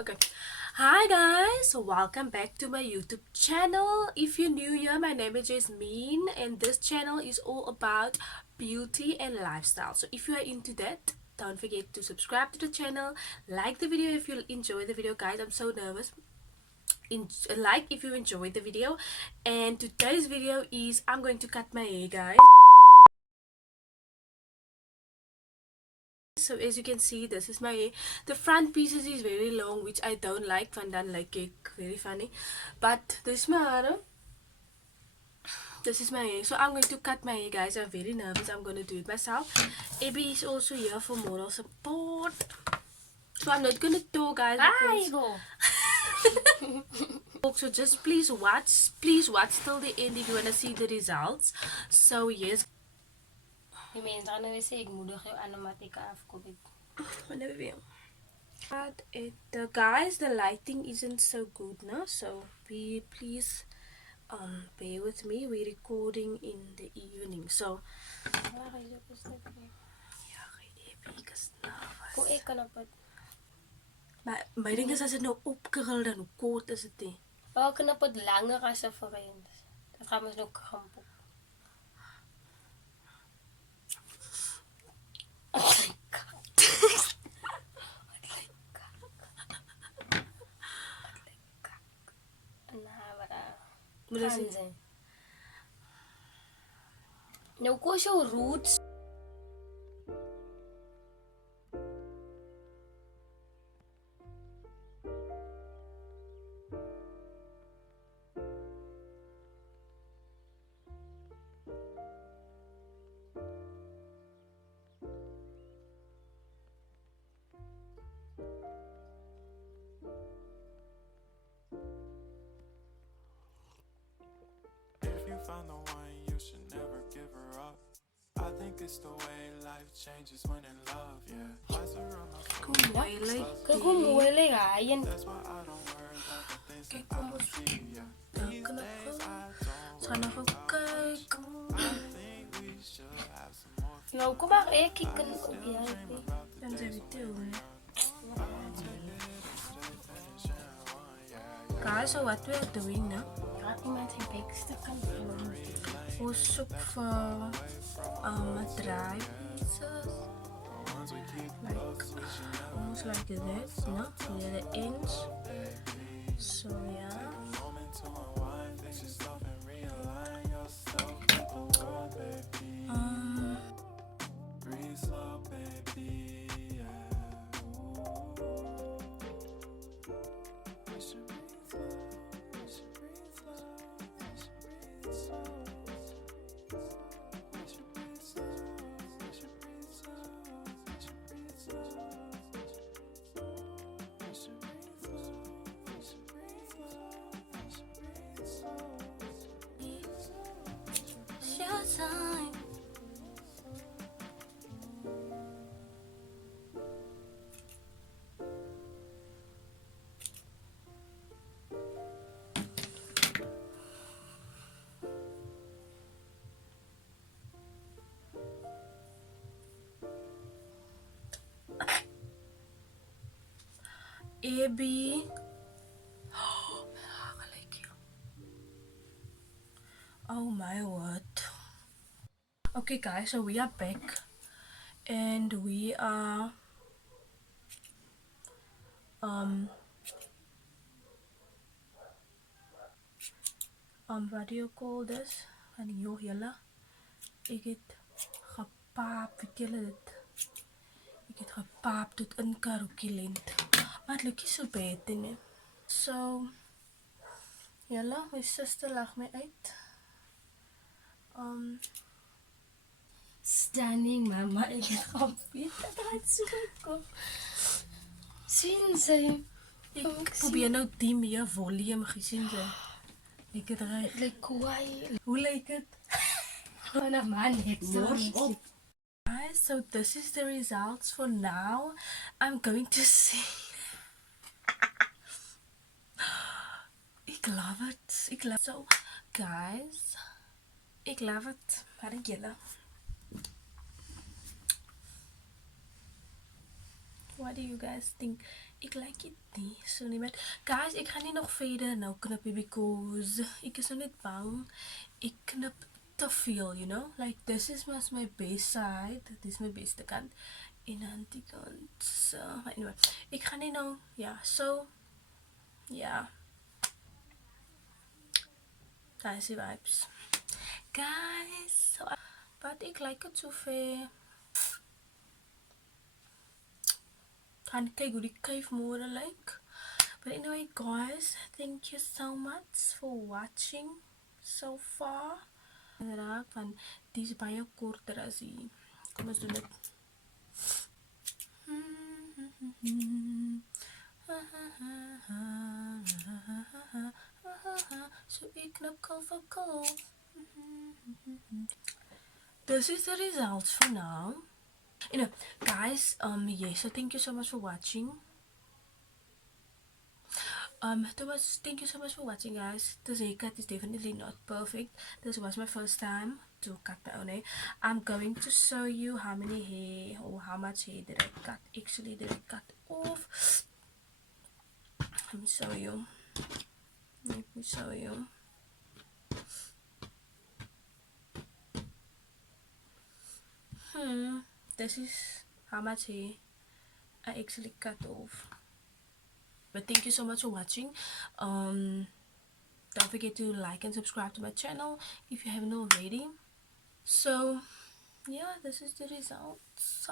Okay. Hi guys, welcome back to my YouTube channel. If you're new here, my name is Jasmine and this channel is all about beauty and lifestyle. So if you are into that, don't forget to subscribe to the channel, like the video if you enjoy the video guys. I'm so nervous. Like if you enjoyed the video, and today's video is I'm going to cut my hair guys. So as you can see, this is my hair. The front pieces is very long, which I don't like. Van dan like it very funny, but this is my hair. This is my hair. So I'm going to cut my hair guys. I'm very nervous. I'm going to do it myself. Abby is also here for moral support. So I'm not going to talk guys because so just please watch till the end if you want to see the results. So yes, Die mense gaan nou weer sê ek moedig jou aan om matrieke afkom. whenever we but guys, the lighting isn't so good now, so please bear with me. We're recording in the evening, so Waar is jou stuk? ja, ek is nervous. Hoe ek kan op het. Maar my ding is as dit nou opkrul dan hoe kort is dit nie. Waar kan op het langer as 'n vriend. Dit gaan mos nou kramp op. Maar dis nie- Kansen. Nou kos jou roots. If you found the one, you should never give her up. I think it's the way life changes when in love, yeah. Eyes around my phone, Hoe mooi lyk Kyk hoe mooi lê hy en that's why I don't worry about the things that I don't see, yeah. These days I don't Ons gaan nog kyk. think we should have some more fun. nou kom maar ek kan op jy. Dan sê we toe. Guys, so what we are doing now? Raak iemand sy bekstuk kan doen. Ons soek vir dry pieces. Like almost like this, no? Near the ends. So yeah. Moment to unwind, fix yourself and realign yourself with the world, baby. Breathe slow, baby, yeah. We should breathe slow, we should breathe slow, we should breathe slow. We should breathe slow, we should breathe slow, we should breathe slow. We should breathe slow, we should breathe slow, we should breathe slow. It's your time. Abby. I like you. Oh my word. Okay guys, so we are back and we are what do you call this? Van joh julle. Ek het gepaap, weet julle dit? Ek het gepaap tot in karaoke lent. Maar het lyk nie so bad nie. So julle, my sister lag my uit. Stunning mama, ek het geweet dat dit so goed kom. Sien sy. Ek probeer nou die meer volume gesien sy. Ek het reg. Like kwaai. Hoe lyk dit? Gewoon 'n man het so. Guys, so this is the results for now. I'm going to see. I love it. I love so guys. I love it. Hadden julle. What do you guys think? Ik like it nie, so nie met. Guys, ek gaan nie nog verder nou knip nie because ek is nou net bang ek knip te veel, you know? Like this is was my best side, dit is my beste kant en dan die kant. So, maar anyway, ek gaan nie nou, ja, so ja. Daar is die vibes. Guys, so, but ek like it so ver. Gaan kyk hoe die kuif môre lyk. But anyway, guys, thank you so much for watching so far. En raak van die is baie korter as die. Kom ons doen dit. So ek knip kal vir kal. This is the results for now. You know, guys, yes, so thank you so much for watching. Thank you so much for watching, guys. This haircut is definitely not perfect. This was my first time to cut my own hair. I'm going to show you how many hair or how much hair did I cut. Actually, did I cut off? Let me show you. Let me show you. This is how much hair I actually cut off. But thank you so much for watching. Don't forget to like and subscribe to my channel if you haven't already. So yeah, this is the results.